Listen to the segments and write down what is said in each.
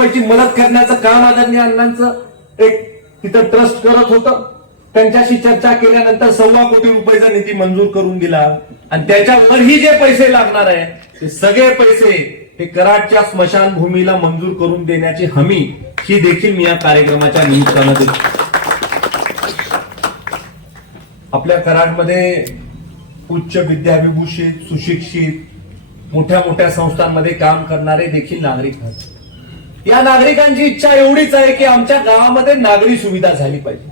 रुपयाची मदत करण्याचं काम आदरणीय अण्णांचं एक तिथं ट्रस्ट करत होतं. त्यांच्याशी चर्चा केल्यानंतर 1.25 कोटी रुपयाचा निधी मंजूर करून दिला आणि त्याच्यावरही जे पैसे लागणार आहे ते सगळे पैसे हे कराडच्या स्मशानभूमीला मंजूर करून देण्याची हमी ही देखील मी या कार्यक्रमाच्या निमित्तानं देतो. आपल्या कराडमध्ये उच्च विद्याविभूषित सुशिक्षित मोठ्या मोठ्या संस्थांमध्ये काम करणारे देखील नागरिक आहेत. या नागरिकांची इच्छा एवढीच आहे की आमच्या गावामध्ये नागरी सुविधा झाली पाहिजे.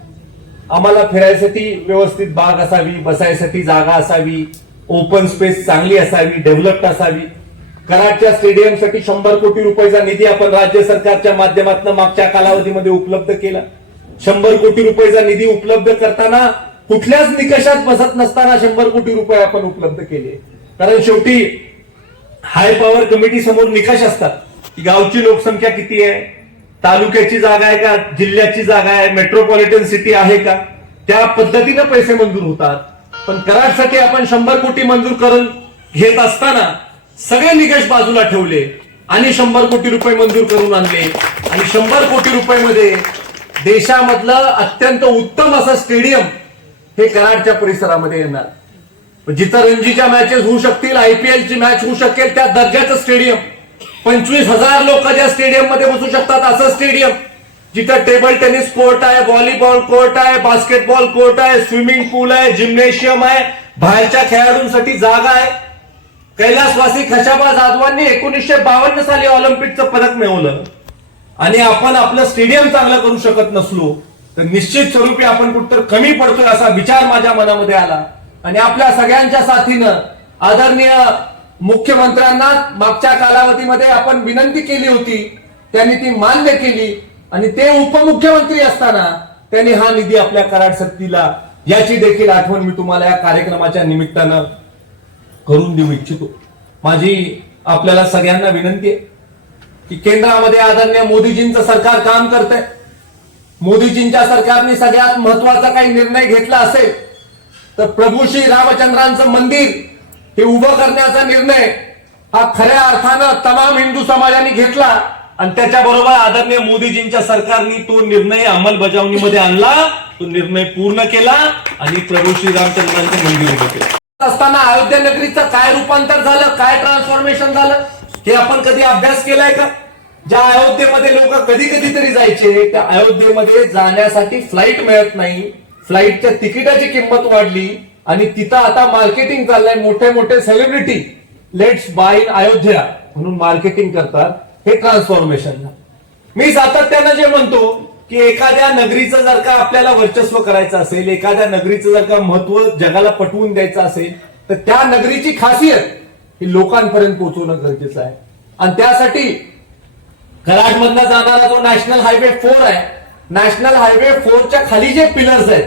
आम्हाला फिरायसाठी व्यवस्थित बाग असावी, बसायसाठी जागा असावी, ओपन स्पेस चांगली असावी, डेव्हलप्ड असावी. कराडच्या स्टेडियमसाठी 100 कोटी रुपयाचा निधी आपण राज्य सरकारच्या माध्यमातून मागच्या कालावधीमध्ये उपलब्ध केला. 100 कोटी रुपयाचा निधी उपलब्ध करताना कुठल्याच निकषात बसत नसताना 100 कोटी रुपये आपण उपलब्ध केले. कारण शेवटी हाय पॉवर कमिटी समोर निकष असतात की गावची लोकसंख्या किती आहे, तालुक्याची जागा आहे का, जिल्ह्याची जागा आहे, मेट्रोपॉलिटन सिटी आहे का, त्या पद्धतीने पैसे मंजूर होतात. पण कराडसाठी आपण 100 कोटी मंजूर करून घेत असताना सगळे निकष बाजूला ठेवले आणि 100 कोटी रुपये मंजूर करून आणले आणि 100 कोटी रुपयामध्ये देशामधलं अत्यंत उत्तम असं स्टेडियम हे कराडच्या परिसरामध्ये येणार. जिथं रणजीच्या मॅचेस होऊ शकतील, आयपीएलची मॅच होऊ शकेल त्या दर्जाचं स्टेडियम, 25,000 लोक ज्या स्टेडियम मध्ये बसू शकतात असं स्टेडियम, जिथं टेबल टेनिस कोर्ट आहे, व्हॉलीबॉल कोर्ट आहे, बास्केटबॉल कोर्ट आहे, स्विमिंग पूल आहे, जिम्नेशियम आहे, बाहेरच्या खेळाडूंसाठी जागा आहे. कैलासवासी खशाबा जाधवांनी 1952 साली ऑलिम्पिकचं पदक मिळवलं आणि आपण आपलं स्टेडियम चांगलं करू शकत नसलो तर निश्चित स्वरूपी आपण कुठतर कमी पडतोय असा विचार माझ्या मनामध्ये आला आणि आपल्या सगळ्यांच्या साथीनं आदरणीय मुख्यमंत्र्यांना मागच्या कालावधीमध्ये आपण विनंती केली होती, त्यांनी ती मान्य केली आणि ते उपमुख्यमंत्री असताना त्यांनी हा निधी आपल्या कराड सक्तीला याची देखील आठवण मी तुम्हाला या कार्यक्रमाच्या निमित्तानं करून देऊ इच्छितो. माझी आपल्याला सगळ्यांना विनंती आहे की केंद्रामध्ये आदरणीय मोदीजींचं सरकार काम करतंय. मोदीजींच्या सरकारने सगळ्यात महत्वाचा काही निर्णय घेतला असेल तर प्रभू श्री रामचंद्रांचं मंदिर हे उभं करण्याचा निर्णय हा खऱ्या अर्थानं तमाम हिंदू समाजाने घेतला आणि त्याच्याबरोबर आदरणीय मोदीजींच्या सरकारने तो निर्णय अंमलबजावणीमध्ये आणला, तो निर्णय पूर्ण केला आणि प्रभू श्री रामचंद्रांचं मंदिर उभं केलं. असताना अयोध्या नगरीचं काय रूपांतर झालं, काय ट्रान्सफॉर्मेशन झालं हे आपण कधी अभ्यास केलाय का? ज्या अयोध्येमध्ये लोक कधी कधीतरी जायचे त्या अयोध्येमध्ये जाण्यासाठी फ्लाईट मिळत नाही, फ्लाईटच्या तिकिटाची किंमत वाढली आणि तिथं आता मार्केटिंग चाललंय. मोठे मोठे celebrity let's buy in Ayodhya म्हणून मार्केटिंग करतात. हे ट्रान्सफॉर्मेशन. मी सातत्यानं जे म्हणतो की एखाद्या नगरीचं जर का आपल्याला वर्चस्व करायचं असेल, एखाद्या नगरीचं जर का महत्व जगाला पटवून द्यायचं असेल तर त्या नगरीची खासियत ही लोकांपर्यंत पोहोचवणं गरजेचं आहे. आणि त्यासाठी कराडमधनं जाणारा जो नॅशनल हायवे 4 आहे, नॅशनल हायवे 4च्या खाली जे पिलर्स आहेत,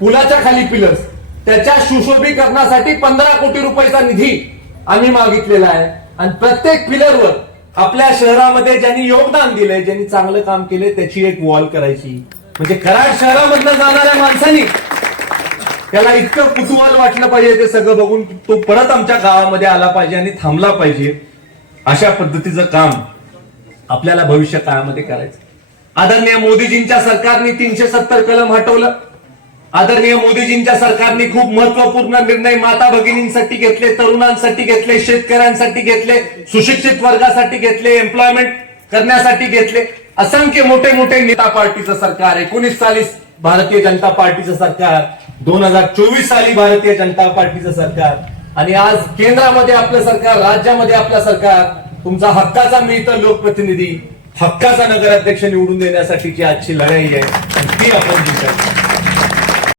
पुलाच्या खाली पिलर्स, त्याच्या सुशोभीकरणासाठी 15 कोटी रुपयाचा निधी आम्ही मागितलेला आहे. आणि प्रत्येक पिलरवर आपल्या शहरामध्ये ज्यांनी योगदान दिलंय, ज्यांनी चांगलं काम केलंय त्याची एक वॉल करायची. म्हणजे कराड शहरामधनं जाणाऱ्या माणसांनी त्याला इतकं कुतूहल वाटलं पाहिजे ते सगळं बघून तो परत आमच्या गावामध्ये आला पाहिजे आणि थांबला पाहिजे. अशा पद्धतीचं काम आपल्याला भविष्य काळामध्ये करायचं. आदरणीय मोदीजींच्या सरकारने 370 कलम हटवलं. आदरणीय मोदीजींच्या सरकारने खूप महत्वपूर्ण निर्णय माता भगिनींसाठी घेतले, तरुणांसाठी घेतले, शेतकऱ्यांसाठी घेतले, सुशिक्षित वर्गासाठी घेतले, एम्प्लॉयमेंट करण्यासाठी घेतले. असंख्य मोठे मोठे नेता पार्टीचं सरकार, 19 साली भारतीय जनता पार्टीचं सरकार, 2024 साली भारतीय जनता पार्टीचं सरकार आणि आज केंद्रामध्ये आपलं सरकार, राज्यामध्ये आपलं सरकार. तुमचा हक्काचा मिळतं लोकप्रतिनिधी, हक्काचा नगराध्यक्ष निवडून देण्यासाठीची आजची लढाई आहे ती आपण जिंकायची.